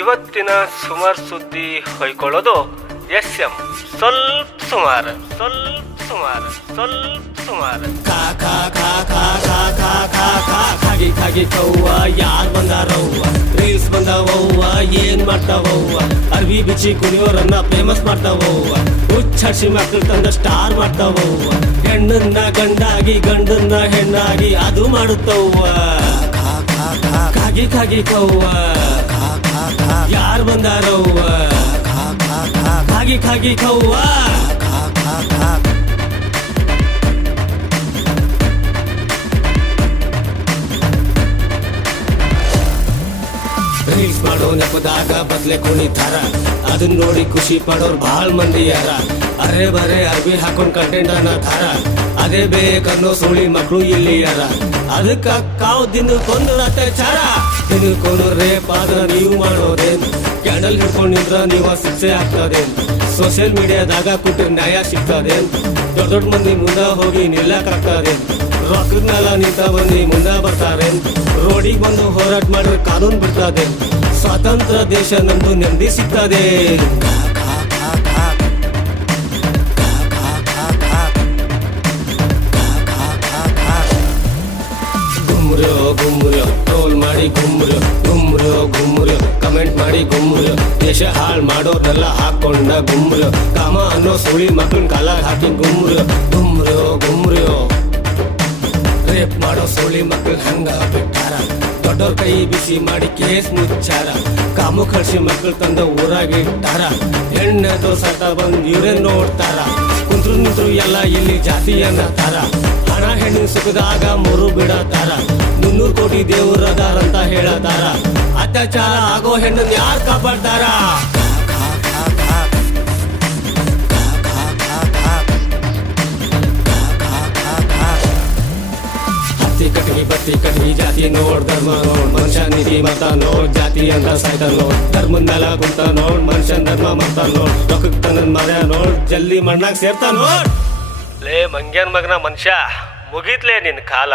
ಇವತ್ತಿನ ಸುಮಾರು ಸುದ್ದಿ ಹೊಯ್ಕೊಳ್ಳೋದು ಎಂ ಸ್ವಲ್ಪ ಸುಮಾರು ಖಾಗಿ ಖಾಗಿ ಕವ್ವ ಯಾರ್ ಬಂದಾರವ್ವ ರೀಲ್ಸ್ ಬಂದವವ್ವ ಏನ್ ಮಾಡ್ತಾವವ್ವ ಅರ್ವಿ ಬಿಚ್ಚಿ ಕುಣಿಯೋರನ್ನ ಫೇಮಸ್ ಮಾಡ್ತಾವವ್ವ ಹುಚ್ಚಿ ಮಕ್ಳು ತಂದ ಸ್ಟಾರ್ ಮಾಡ್ತಾವವ್ವ ಹೆಣ್ಣನ್ನ ಗಂಡಾಗಿ ಗಂಡನ್ನ ಹೆಣ್ಣಾಗಿ ಅದು ಮಾಡುತ್ತವ್ವ ಖಾಗಿ ಖಾಗಿ ಕವ್ವ ಯಾರ್ ಬಂದಾರವ್ವ ಖಾಗಿ ಖಾಗಿ ಕವ್ವ ರೀಲ್ಸ್ ಮಾಡೋ ನೆಪದಾಗ ಬದ್ಲೆ ಕುಣಿತಾರ ಅದನ್ನ ನೋಡಿ ಖುಷಿ ಪಡೋರ್ ಬಾಳ್ ಮಂದಿ ಯಾರ ಅರೆ ಬರೆ ಅರ್ಬಿ ಹಾಕೊಂಡ್ ಕಂಟೆಂಟ್ ಅನ್ನತಾರ ಅದೇ ಬೇಕನ್ನೋ ಸುಳಿ ಮಕ್ಳು ಇಲ್ಲಿ ಯಾರ ಅದಕ್ಕ ಕಾವ್ ದಿನಕ್ಕೊಂದು ಅತ್ಯಾಚಾರ ದಿನಕ್ಕೊಂದು ರೇಪ್ ಆದ್ರ ನೀವು ಮಾಡೋದೇನ್ ಕ್ಯಾಂಡಲ್ ಹಿಡ್ಕೊಂಡ್ ನಿಂದ್ರ ನೀವ ಶಿಕ್ಷೆ ಆಗ್ತದೇನ್ ಸೋಷಿಯಲ್ ಮೀಡಿಯಾದಾಗ ಕುಟ್ರ ನ್ಯಾಯ ಸಿಗ್ತದೇನ್ ದೊಡ್ಡ ದೊಡ್ಡ ಮಂದಿ ಮುಂದ ಹೋಗಿ ನಿಲ್ಲಕ್ಕಾಗ್ತದೇನ್ ರೊಕ್ಕದ ಮೇಲ ನಿಂತ ಮಂದಿ ಮುಂದ ಬರ್ತಾರೇನ್ ರೋಡಿಗೆ ಬಂದು ಹೋರಾಟ ಮಾಡಿದ್ರೆ ಕಾನೂನು ಬಿಡ್ತದೆ ಸ್ವಾತಂತ್ರ್ಯ ದೇಶ ನಮ್ದು ನೆಮ್ಮದಿ ಸಿಗ್ತದೆ ಗುಮ್ರೋ ಗುಮ್ರೋ ಟ್ರೋಲ್ ಮಾಡಿ ಗುಮ್ರೋ ಕಮೆಂಟ್ ಮಾಡಿ ಗುಮ್ರೋ ದೇಶ ಹಾಳ್ ಮಾಡೋರ್ನೆಲ್ಲ ಹಾಕೊಂಡ ಗುಮ್ರೋ ಕಾಮ ಅನ್ನೋ ಸುಳಿ ಮಕ್ಕಳನ್ನ ಕಾಲಾಗ ಹಾಕಿ ಗುಮ್ರೋ ರೇಪ್ ಮಾಡೋ ಸೋಳಿ ಮಕ್ಳು ಹಂಗ ಬಿಟ್ಟಾರ ದೊಡ್ಡವ್ರ ಕೈ ಬಿಸಿ ಮಾಡಿ ಕೇಸ್ ಮುಚ್ಚಾರ ಕಾಮು ಕಳ್ಸಿ ಮಕ್ಳು ತಂದ ಊರಾಗ ಇಟ್ಟಾರ ಹೆಣ್ಣು ಸತ ಬಂದ್ ಇವ್ರೇ ನೋಡ್ತಾರ ನಿಂತ್ರು ಎಲ್ಲ ಇಲ್ಲಿ ಜಾತಿ ಅನ್ನತಾರ ಹಣ ಹೆಣ್ಣು ಸುಖದಾಗ ಮುರು ಬಿಡತಾರ 300 ಕೋಟಿ ದೇವ್ರದಾರಂತ ಹೇಳತಾರ ಅತ್ಯಾಚಾರ ಆಗೋ ಹೆಣ್ಣನ್ ಯಾರ್ ಕಾಪಾಡ್ತಾರ ಬತ್ತಿ ಕಟ್ಟಿ ಜಾತಿ ನೋಡ್ ಧರ್ಮ ನೋಡ್ ಮನುಷ್ಯ ನಿಧಿ ಮತ ನೋಡ್ ಜಾತಿ ಅಂತ ಸಾಯ್ತ ನೋಡ್ ಧರ್ಮದ ಮೇಲ ಕುಂತ ನೋಡ್ ಮನುಷ್ಯನ್ ಧರ್ಮ ಮತ ನೋಡ್ ರೊಕ್ಕಕ್ ತನ್ನ ಮರ ನೋಡ್ ಜಲ್ದಿ ಮಣ್ಣಾಗ ಸೇರ್ತಾ ನೋಡ್ ಲೇ ಮಂಗ್ಯನ್ ಮಗನ ಮನುಷ್ಯ ಮುಗೀತ್ಲೇ ನಿನ್ ಕಾಲ